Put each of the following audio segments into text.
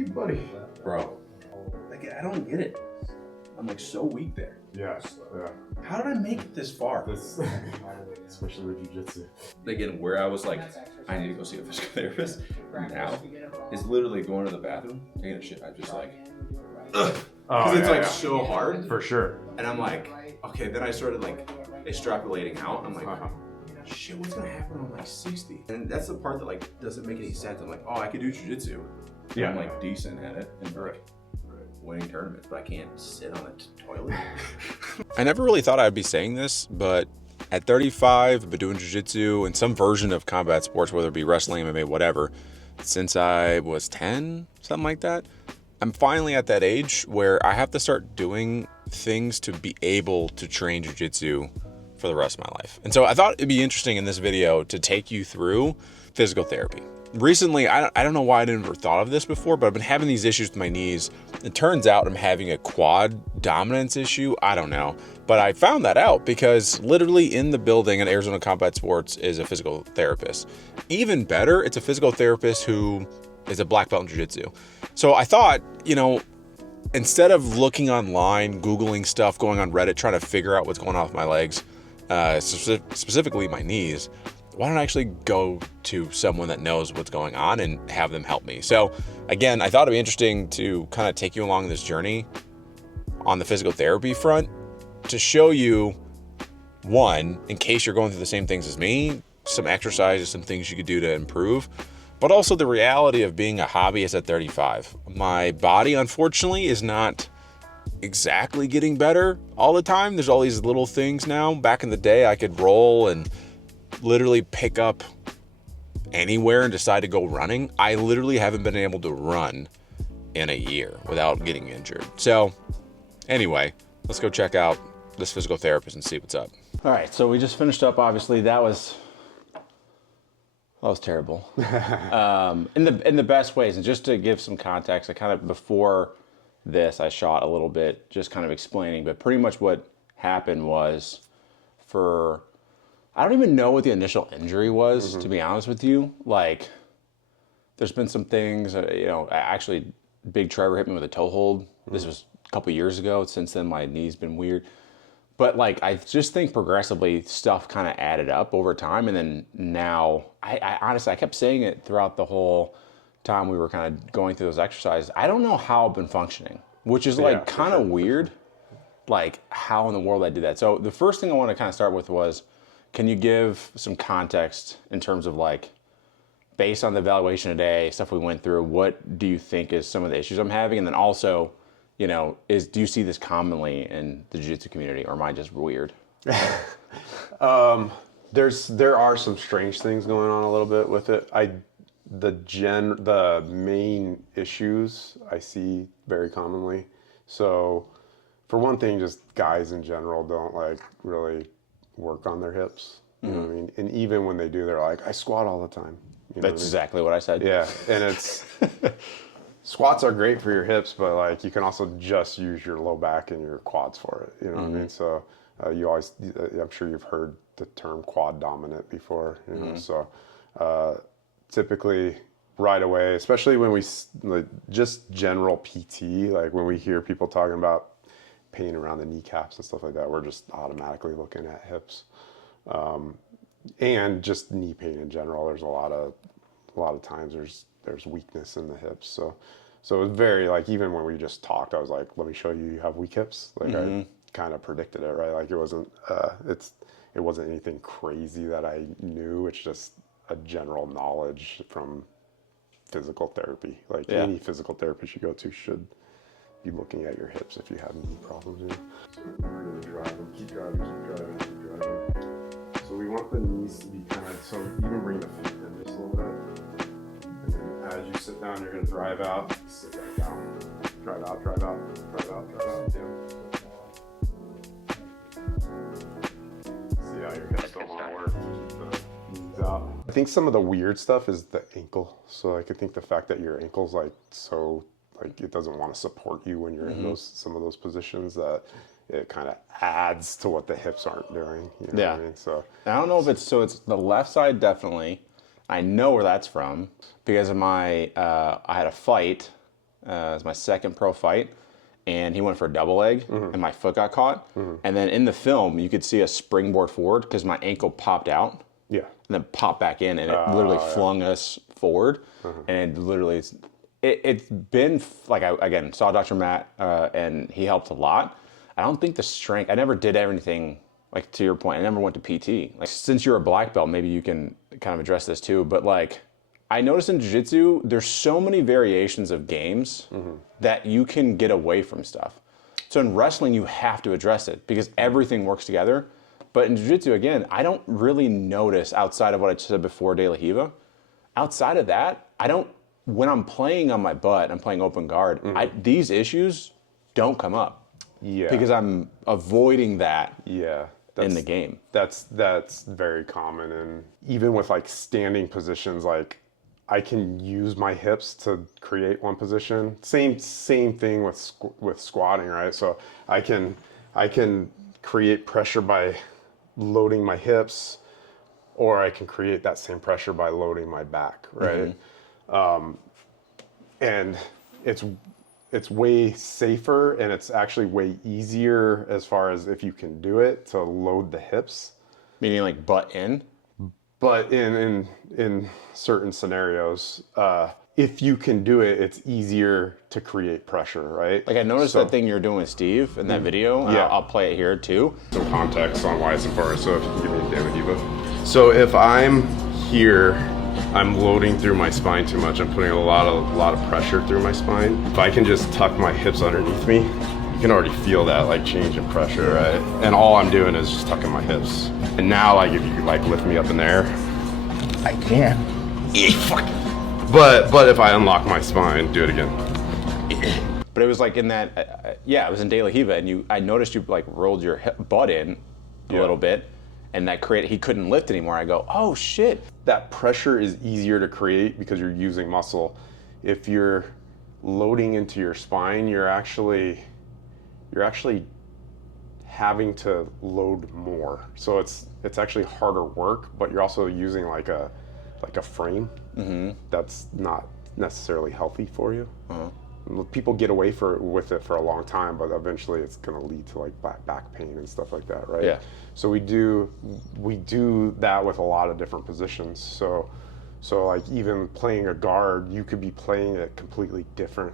Hey, buddy. Bro, like, I don't get it. I'm like so weak there. Yeah. How did I make it this far? Especially with jiu-jitsu. Again, where I was like, I need to go see a physical therapist. Now is literally going to the bathroom, taking a shit. I'm just like, ugh. Because it's like so hard. For sure. And I'm like, okay, then I started like extrapolating out. I'm like, shit, what's gonna happen when I'm like 60? And that's the part that like doesn't make any sense. I'm like, oh, I could do jiu-jitsu. Yeah. I'm like decent at it and like winning tournaments, but I can't sit on a toilet. I never really thought I'd be saying this, but at 35, I've been doing jiu-jitsu and some version of combat sports, whether it be wrestling, MMA, whatever, since I was 10, something like that. I'm finally at that age where I have to start doing things to be able to train jiu-jitsu for the rest of my life. And so I thought it'd be interesting in this video to take you through physical therapy. Recently, I don't know why I never thought of this before, but I've been having these issues with my knees. It turns out I'm having a quad dominance issue. I don't know, but I found that out because literally in the building at Arizona Combat Sports is a physical therapist. Even better, it's a physical therapist who is a black belt in jiu-jitsu. So I thought, you know, instead of looking online, Googling stuff, going on Reddit, trying to figure out what's going on with my legs, specifically my knees, why don't I actually go to someone that knows what's going on and have them help me? So again, I thought it'd be interesting to kind of take you along this journey on the physical therapy front to show you, one, in case you're going through the same things as me, some exercises, some things you could do to improve, but also the reality of being a hobbyist at 35. My body, unfortunately, is not exactly getting better all the time. There's all these little things now. Back in the day, I could roll and literally pick up anywhere and decide to go running. I literally haven't been able to run in a year without getting injured. So anyway, let's go check out this physical therapist and see what's up. All right, so we just finished up. Obviously, that was terrible. In the best ways. And just to give some context, I kind of, before this, I shot a little bit just kind of explaining, but pretty much what happened was, I don't even know what the initial injury was, to be honest with you. Like, there's been some things, you know, actually, Big Trevor hit me with a toe hold. This was a couple years ago. Since then, my knee's been weird. But like, I just think progressively stuff kind of added up over time. And then now, I honestly, I kept saying it throughout the whole time we were kind of going through those exercises. I don't know how I've been functioning, which is like kind of weird, like how in the world I did that. So the first thing I want to kind of start with was, can you give some context in terms of like, based on the evaluation today, stuff we went through, what do you think is some of the issues I'm having? And then also, you know, do you see this commonly in the jiu-jitsu community, or am I just weird? There are some strange things going on a little bit with it. The main issues I see very commonly. So for one thing, just guys in general don't like really work on their hips. You know what I mean? And even when they do, they're like, I squat all the time. You know That's exactly what I said. Yeah, and it's squats are great for your hips, but like you can also just use your low back and your quads for it. You know what I mean? So you always, I'm sure you've heard the term quad dominant before. You know, so typically right away, especially when we like just general PT, like when we hear people talking about pain around the kneecaps and stuff like that, we're just automatically looking at hips, and just knee pain in general. There's a lot of times there's weakness in the hips. So it was very like, even when we just talked, I was like, let me show you have weak hips. Like I kind of predicted it, right? Like it wasn't anything crazy that I knew. It's just a general knowledge from physical therapy. Like any physical therapist you go to should be looking at your hips if you have knee problems. So we're going to drive them, keep driving. So we want the knees to be kind of, so even bring the feet in just a little bit. And then as you sit down, you're going to drive out, sit back down. Drive out, drive out, drive out, drive out. See how your hips don't want to work. Keep the knees out. I think some of the weird stuff is the ankle. So like I think the fact that your ankle's like so, like it doesn't want to support you when you're in some of those positions, that it kind of adds to what the hips aren't doing. You know what I mean? So I don't know if it's the left side, definitely. I know where that's from because of my I had a fight It was my second pro fight, and he went for a double leg, and my foot got caught. And then in the film, you could see a springboard forward because my ankle popped out. Yeah. And then popped back in, and it literally flung us forward. And it literally, it's been like I again saw Dr. Matt, and he helped a lot. I don't think the strength. I never did anything like to your point. I never went to PT. Like since you're a black belt, maybe you can kind of address this too. But like I noticed in jiu-jitsu, there's so many variations of games that you can get away from stuff. So in wrestling, you have to address it because everything works together. But in jiu-jitsu, again, I don't really notice outside of what I said before, De La Riva. Outside of that, I don't, when I'm playing on my butt, I'm playing open guard, these issues don't come up. Yeah. Because I'm avoiding that in the game. That's very common. And even with like standing positions, like I can use my hips to create one position. Same thing with squatting, right? So I can create pressure by loading my hips, or I can create that same pressure by loading my back, right? And it's way safer, and it's actually way easier as far as if you can do it to load the hips. Meaning like butt in? But in certain scenarios, if you can do it, it's easier to create pressure, right? Like I noticed that thing you were doing with Steve in that video. And I'll play it here too. Some context on why it's important. So if you give me a damn diva. So if I'm here, I'm loading through my spine too much. I'm putting a lot of pressure through my spine. If I can just tuck my hips underneath me, you can already feel that like change in pressure, right? And all I'm doing is just tucking my hips. And now like if you could like lift me up in the air, I can. Fuck. But if I unlock my spine, do it again. But it was like in that, it was in De La Riva, and I noticed you like rolled your butt in a little bit, and that created, he couldn't lift anymore. I go, oh shit. That pressure is easier to create because you're using muscle. If you're loading into your spine, you're actually having to load more. So it's actually harder work, but you're also using like a frame that's not necessarily healthy for you. People get away with it for a long time, but eventually it's going to lead to like back pain and stuff like that, right? Yeah. So we do that with a lot of different positions. So like even playing a guard, you could be playing it completely different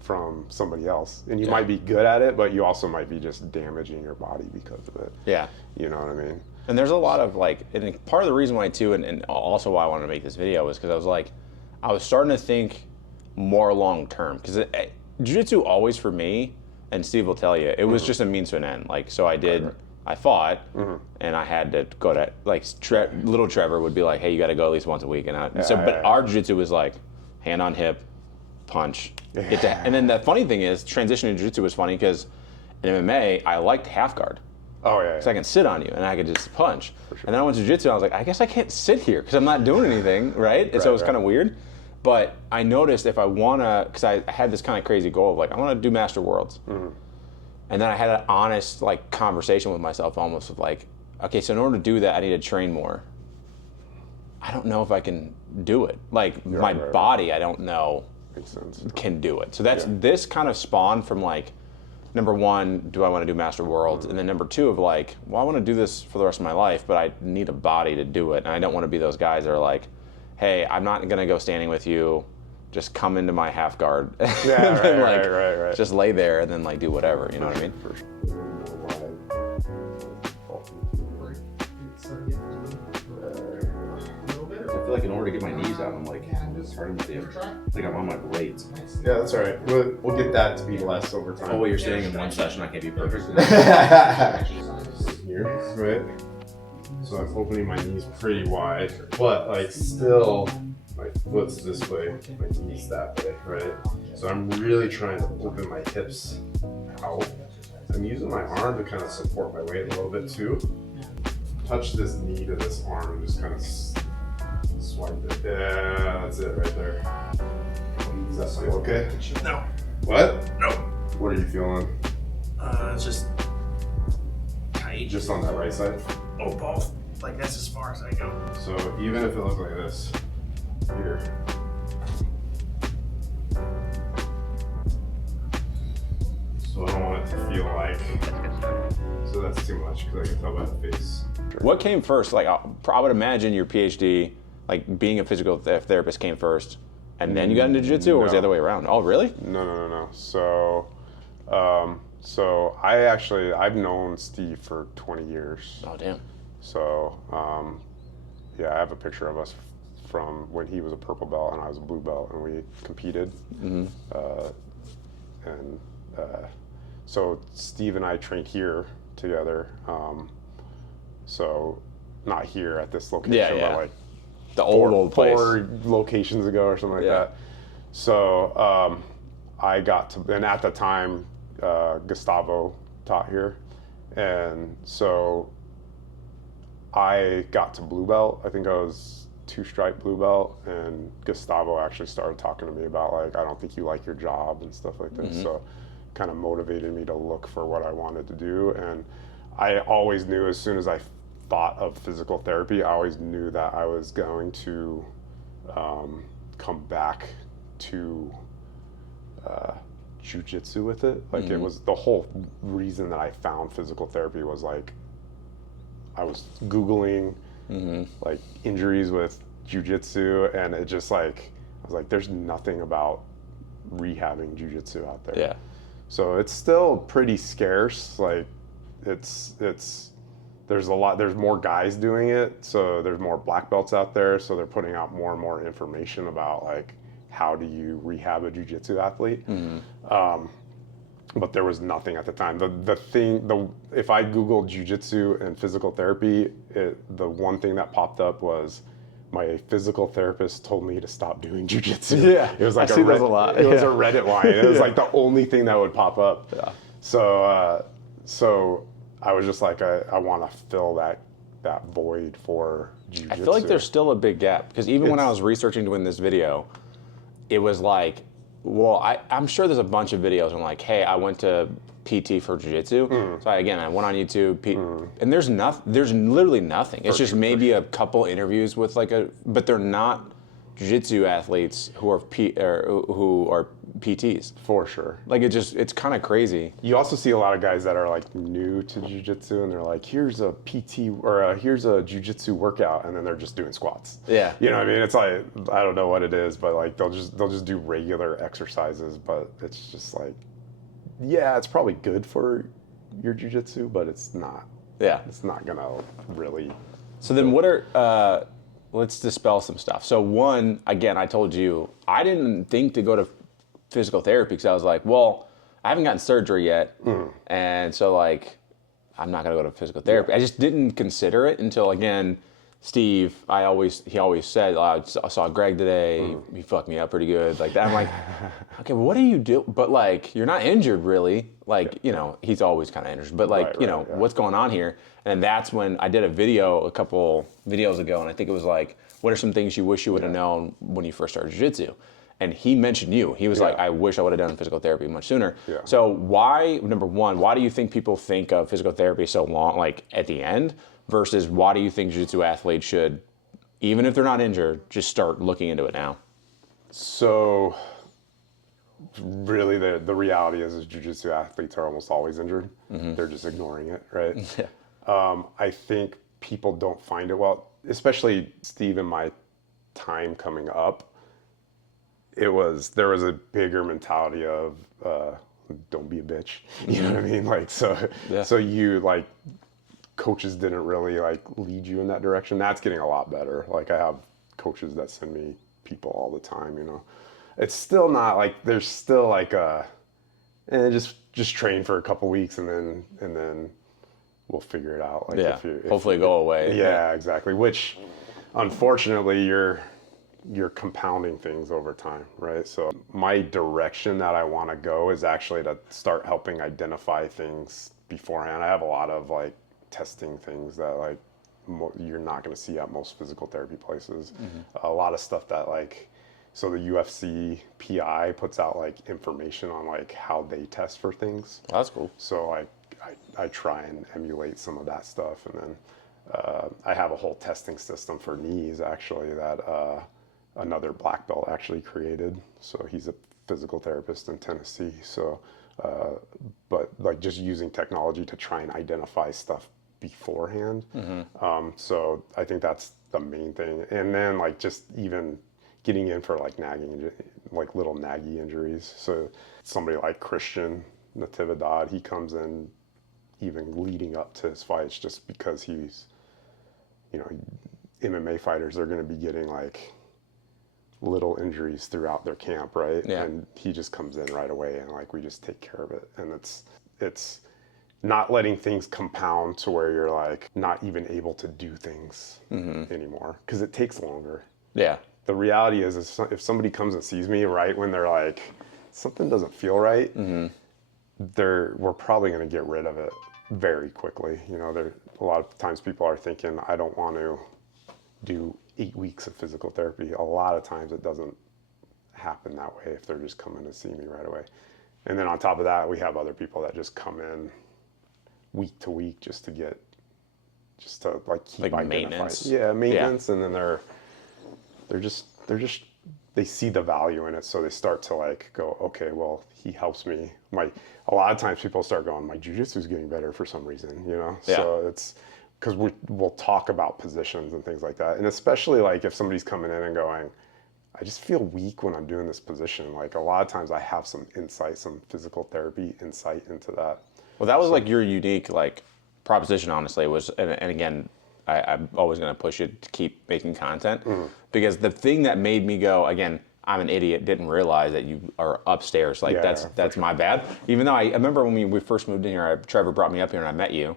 from somebody else, and you might be good at it, but you also might be just damaging your body because of it. Yeah. You know what I mean? And there's a lot of like, and part of the reason why too, and also why I wanted to make this video was because I was starting to think more long term, because jiu-jitsu always for me, and Steve will tell you, it was just a means to an end. Like, so I fought, and I had to go to, like, little Trevor would be like, hey, you got to go at least once a week. But our jiu-jitsu was like, hand on hip, punch. And then the funny thing is, transitioning to jiu-jitsu was funny because in MMA, I liked half guard. Oh, yeah. Because I can sit on you and I could just punch. Sure. And then I went to jiu-jitsu and I was like, I guess I can't sit here because I'm not doing anything, right? And so it was kind of weird. But I noticed if I want to, because I had this kind of crazy goal of like, I want to do Master Worlds. And then I had an honest like conversation with myself almost of like, okay, so in order to do that, I need to train more. I don't know if I can do it. Like my body, I don't know can do it. So that's this kind of spawned from like, number one, do I want to do Master Worlds? And then number two of like, well, I want to do this for the rest of my life, but I need a body to do it. And I don't want to be those guys that are like, hey, I'm not going to go standing with you. Just come into my half guard. Right. Just lay there and then like do whatever. You know what I mean? I feel like in order to get my knees out, I'm like starting with the, like I'm on my blades. Yeah, that's all right. We'll get that to be less over time. Oh, what you're saying in one session, I can't be perfect. Here, right? So I'm opening my knees pretty wide, but like still, my foot's this way, my knees that way, right? So I'm really trying to open my hips out. I'm using my arm to kind of support my weight a little bit too. Touch this knee to this arm and just kind of swipe it. Yeah, that's it right there. Does that feel okay? No. What? No. What are you feeling? It's just tight. Just on that right side? Oh, both. Like that's as far as I go. So even if it looks like this, here. So I don't want it to feel like, so that's too much because I can tell by the face. What came first? Like, I would imagine your PhD, like being a physical therapist came first, and then you got into jiu-jitsu, or was it the other way around? Oh, really? No. So, I've known Steve for 20 years. Oh, damn. So, yeah, I have a picture of us from when he was a purple belt and I was a blue belt, and we competed. So Steve and I trained here together. So not here at this location, but like the old place. 4 locations ago or something like that. So I got to, and at the time, Gustavo taught here, and so I got to blue belt. I think I was 2-stripe blue belt, and Gustavo actually started talking to me about, like, I don't think you like your job and stuff like this. So kind of motivated me to look for what I wanted to do. And I always knew, as soon as I thought of physical therapy, I always knew that I was going to come back to jiu-jitsu with it. Like, it was the whole reason that I found physical therapy was, like, I was Googling like injuries with jiu-jitsu, and it just, like, I was like, there's nothing about rehabbing jiu-jitsu out there. Yeah. So it's still pretty scarce. Like, there's more guys doing it, so there's more black belts out there, so they're putting out more and more information about, like, how do you rehab a jiu-jitsu athlete. But there was nothing at the time. If I Googled jiu-jitsu and physical therapy, the one thing that popped up was, my physical therapist told me to stop doing jiu-jitsu. Yeah, it was like I see those a lot. It was a Reddit line. It was like the only thing that would pop up. Yeah. So I was just like, I want to fill that void for jiu-jitsu. I feel like there's still a big gap, because even when I was researching doing this video, it was like, well, I'm sure there's a bunch of videos on, like, hey, I went to PT for jiu-jitsu. So I went on YouTube, and there's literally nothing. It's just maybe a couple interviews with, like, but they're not jiu-jitsu athletes who are PTs. For sure. Like, it's kind of crazy. You also see a lot of guys that are, like, new to jiu-jitsu, and they're like, here's a PT, or here's a jiu-jitsu workout, and then they're just doing squats. Yeah. You know what I mean? It's like, I don't know what it is, but, like, they'll just do regular exercises, but it's just like, yeah, it's probably good for your jiu-jitsu, but it's not. Yeah. It's not gonna really. So then what are, let's dispel some stuff. So one, again, I told you, I didn't think to go to physical therapy, because I was like, well, I haven't gotten surgery yet. And so, like, I'm not gonna go to physical therapy. I just didn't consider it until, again, Steve, he always said, I saw Greg today, he fucked me up pretty good, like that. I'm like, okay, well, what do you do? But, like, you're not injured really. Like, you know, he's always kind of injured, but, like, what's going on here? And that's when I did a video a couple videos ago, and I think it was like, what are some things you wish you would have known when you first started jiu-jitsu? And he mentioned you. He was like, I wish I would have done physical therapy much sooner. Yeah. So why, number one, why do you think people think of physical therapy so long, like at the end, versus why do you think jiu-jitsu athletes should, even if they're not injured, just start looking into it now? So really the reality is jiu-jitsu athletes are almost always injured. They're just ignoring it, right? Yeah. I think people don't find it, well, especially Steve in my time coming up, there was a bigger mentality of don't be a bitch. You know what I mean? Like, so you, like, coaches didn't really, like, lead you in that direction. That's getting a lot better. Like, I have coaches that send me people all the time, you know. It's still not like, there's still like just train for a couple weeks and then we'll figure it out. Like, hopefully go away. Yeah, exactly. Which, unfortunately, you're compounding things over time, right? So my direction that I want to go is actually to start helping identify things beforehand. I have a lot of, like, testing things that, like, you're not going to see at most physical therapy places. A lot of stuff that, like, so the UFC PI puts out, like, information on, like, how they test for things. Oh, that's cool. So I try and emulate some of that stuff, and then I have a whole testing system for knees, actually, that another black belt actually created. So he's a physical therapist in Tennessee. So But like just using technology to try and identify stuff beforehand. So I think that's the main thing. And then like just even getting in for like like little naggy injuries. So somebody like Christian Natividad, he comes in even leading up to his fights just because he's, you know, MMA fighters are going to be getting like little injuries throughout their camp, right? Yeah. And he just comes in right away and like we just take care of it. And it's not letting things compound to where you're like not even able to do things anymore because it takes longer. Yeah. The reality is if somebody comes and sees me right when they're like something doesn't feel right, we're probably going to get rid of it very quickly. You know, a lot of times people are thinking, I don't want to do 8 weeks of physical therapy. A lot of times it doesn't happen that way if they're just coming to see me right away. And then on top of that, we have other people that just come in week to week just to like keep like maintenance. Yeah, maintenance. And then they see the value in it, so they start to like go, okay, well, he helps me. A lot of times people start going, my jiu-jitsu is getting better for some reason, you know? Yeah. So it's because we'll talk about positions and things like that. And especially like if somebody's coming in and going, I just feel weak when I'm doing this position. Like a lot of times I have some insight, some physical therapy insight into that. Well, that was like your unique like proposition, honestly, was, and again, I'm always going to push you to keep making content because the thing that made me go, again, I'm an idiot, didn't realize that you are upstairs. Like that's my bad. Even though I remember when we first moved in here, Trevor brought me up here and I met you.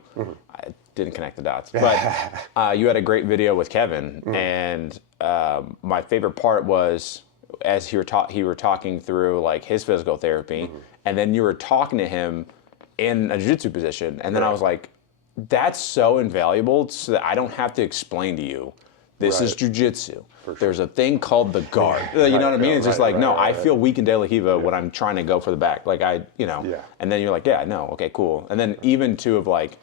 I didn't connect the dots, but you had a great video with Kevin, and my favorite part was as you were talking through like his physical therapy, and then you were talking to him in a jiu-jitsu position, and then I was like, that's so invaluable so that I don't have to explain to you, this is jiu-jitsu. Sure. There's a thing called the guard. You know what I mean? It's just like, I feel weak in De La Hiva when I'm trying to go for the back. Like and then you're like, yeah, no, okay, cool. And then even too of like,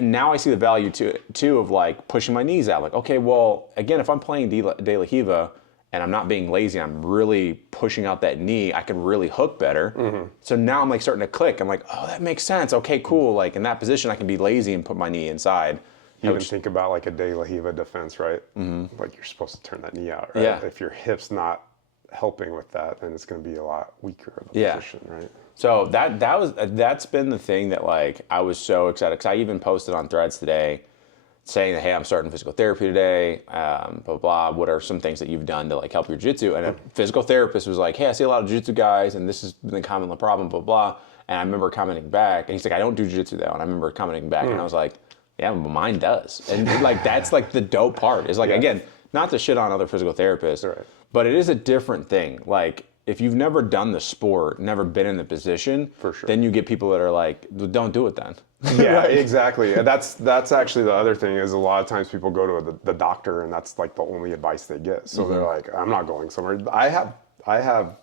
now I see the value too of like pushing my knees out. Like, okay, well, again, if I'm playing De La Hiva and I'm not being lazy, I'm really pushing out that knee, I can really hook better. So now I'm like starting to click. I'm like, oh, that makes sense. Okay, cool. Like in that position, I can be lazy and put my knee inside. You even think about like a De La Hiva defense, right? Like you're supposed to turn that knee out, right? Yeah. If your hip's not helping with that, then it's going to be a lot weaker of a position, right? So that's been the thing that like I was so excited because I even posted on Threads today saying that, hey, I'm starting physical therapy today, blah, blah, what are some things that you've done to like help your jiu-jitsu? And a physical therapist was like, hey, I see a lot of jiu-jitsu guys and this has been a common problem, blah, blah. And I remember commenting back and he's like, I don't do jiu-jitsu though. And I remember commenting back and I was like, yeah, well, mine does. And like, that's like the dope part is like, again, not to shit on other physical therapists, but it is a different thing. Like if you've never done the sport, never been in the position, for sure, then you get people that are like, don't do it then. Yeah, exactly. That's actually the other thing is a lot of times people go to the doctor and that's like the only advice they get. So they're like, I'm not going somewhere. I have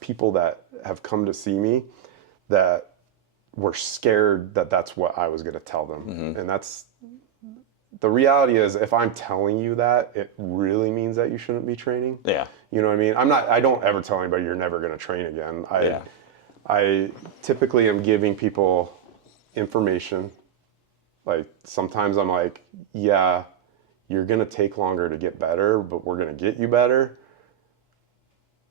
people that have come to see me that were scared that that's what I was going to tell them. And that's the reality is if I'm telling you that, it really means that you shouldn't be training. Yeah. You know what I mean? I don't ever tell anybody you're never going to train again. I typically am giving people information. Like sometimes I'm like, yeah, you're going to take longer to get better, but we're going to get you better.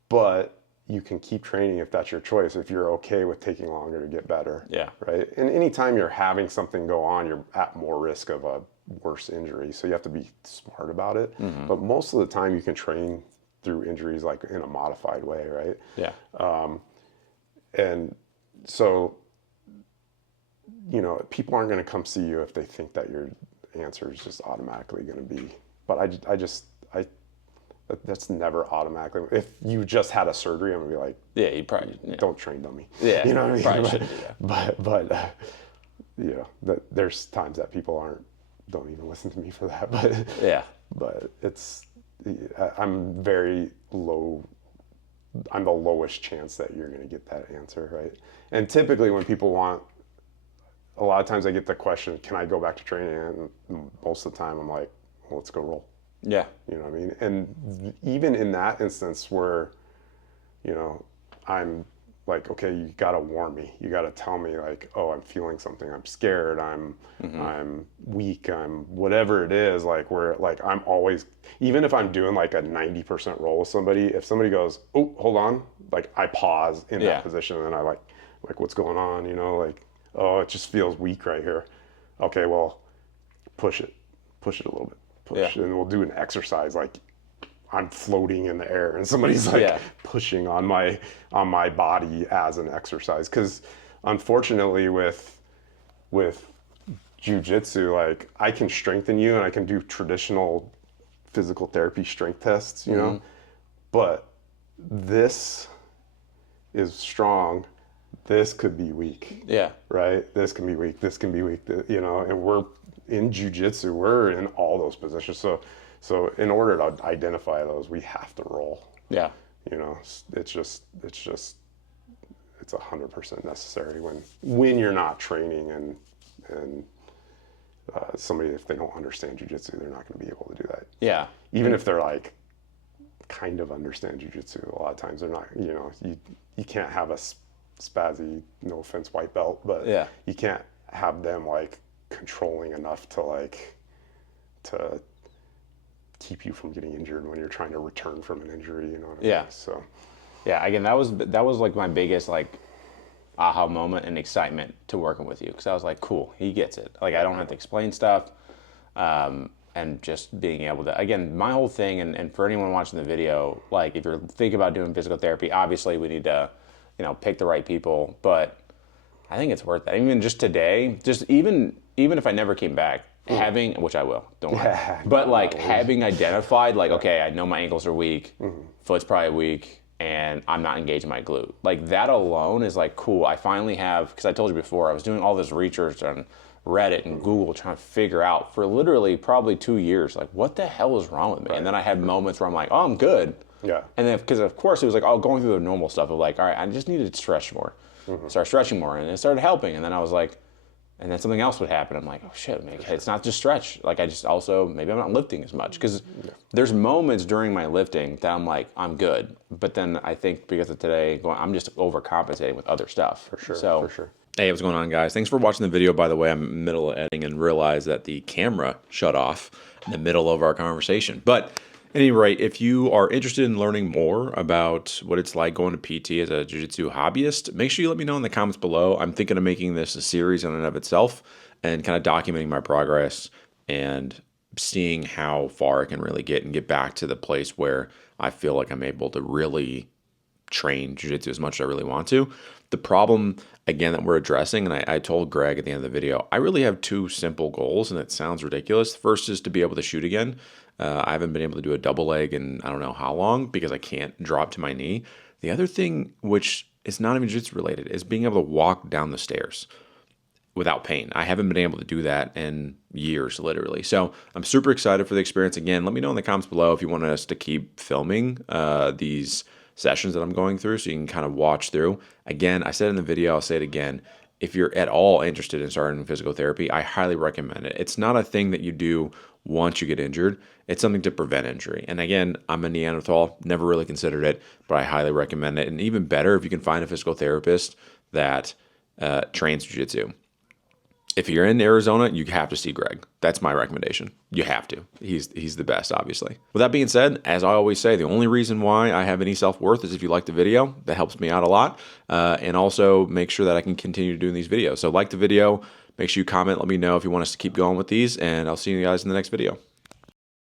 But you can keep training if that's your choice, if you're okay with taking longer to get better. Yeah. Right. And anytime you're having something go on, you're at more risk of a worse injury. So you have to be smart about it. But most of the time you can train through injuries like in a modified way, right? Yeah. And so, you know, people aren't going to come see you if they think that your answer is just automatically going to be, but that's never automatically. If you just had a surgery, I'm gonna be like, yeah, you probably don't train dummy. Yeah, you know what I mean. Probably shouldn't, but you know, there's times that people don't even listen to me for that. But yeah, but I'm very low. I'm the lowest chance that you're gonna get that answer, right? And typically, when people want, a lot of times I get the question, "Can I go back to training?" And most of the time, I'm like, well, "Let's go roll." Yeah. You know what I mean? And even in that instance where, you know, I'm like, okay, you got to warn me. You got to tell me like, oh, I'm feeling something. I'm scared. I'm weak. I'm whatever it is. Like where like I'm always, even if I'm doing like a 90% roll with somebody, if somebody goes, oh, hold on, like I pause in that position and then I like what's going on, you know, like, oh, it just feels weak right here. Okay, well, push it a little bit, push, and we'll do an exercise like I'm floating in the air and somebody's like pushing on my body as an exercise. Because unfortunately with jiu-jitsu, like I can strengthen you and I can do traditional physical therapy strength tests, you know, but this is strong. This could be weak. Yeah. Right? This can be weak. This can be weak. You know, and we're in jiu-jitsu, we're in all those positions. So in order to identify those, we have to roll. Yeah. You know, it's 100% necessary when you're not training and somebody, if they don't understand jiu-jitsu, they're not going to be able to do that. Yeah. Even if they're like kind of understand jiu-jitsu, a lot of times they're not, you know, you can't have a spazzy, no offense, white belt, but you can't have them like controlling enough to keep you from getting injured when you're trying to return from an injury, you know what I mean? So again, that was like my biggest like aha moment and excitement to working with you, because I was like, cool, he gets it. Like I don't have to explain stuff, and just being able to, again, my whole thing, and for anyone watching the video, like if you're thinking about doing physical therapy, obviously we need to, you know, pick the right people, but I think it's worth it. Even just today, just even if I never came back, having, which I will, don't worry, but like having identified, like, okay, I know my ankles are weak, foot's probably weak, and I'm not engaging my glute. Like that alone is like, cool, I finally have, because I told you before, I was doing all this research on Reddit and Google trying to figure out for literally probably 2 years, like what the hell is wrong with me? And then I had moments where I'm like, oh, I'm good. Yeah. And then, because of course it was like, oh, going through the normal stuff of like, all right, I just needed to stretch more. Start stretching more, and it started helping. And then I was like, and then something else would happen. I'm like, oh shit, maybe it's not just stretch. Like I just also, maybe I'm not lifting as much. Because there's moments during my lifting that I'm like, I'm good. But then I think because of today, I'm just overcompensating with other stuff. For sure, so, for sure. Hey, what's going on, guys? Thanks for watching the video. By the way, I'm in the middle of editing and realized that the camera shut off in the middle of our conversation. But at any rate, if you are interested in learning more about what it's like going to PT as a jiu-jitsu hobbyist, make sure you let me know in the comments below. I'm thinking of making this a series in and of itself and kind of documenting my progress and seeing how far I can really get and get back to the place where I feel like I'm able to really train jiu-jitsu as much as I really want to. The problem, again, that we're addressing, and I told Greg at the end of the video, I really have two simple goals, and it sounds ridiculous. The first is to be able to shoot again. I haven't been able to do a double leg in I don't know how long because I can't drop to my knee. The other thing, which is not even jiu-jitsu related, is being able to walk down the stairs without pain. I haven't been able to do that in years, literally. So I'm super excited for the experience. Again, let me know in the comments below if you want us to keep filming these sessions that I'm going through so you can kind of watch through. Again, I said in the video, I'll say it again. If you're at all interested in starting physical therapy, I highly recommend it. It's not a thing that you do once you get injured. It's something to prevent injury. And again, I'm a Neanderthal, never really considered it, but I highly recommend it. And even better, if you can find a physical therapist that trains jiu-jitsu. If you're in Arizona, you have to see Greg. That's my recommendation. You have to. He's the best, obviously. With that being said, as I always say, the only reason why I have any self-worth is if you like the video. That helps me out a lot. And also make sure that I can continue doing these videos. So like the video, make sure you comment, let me know if you want us to keep going with these, and I'll see you guys in the next video.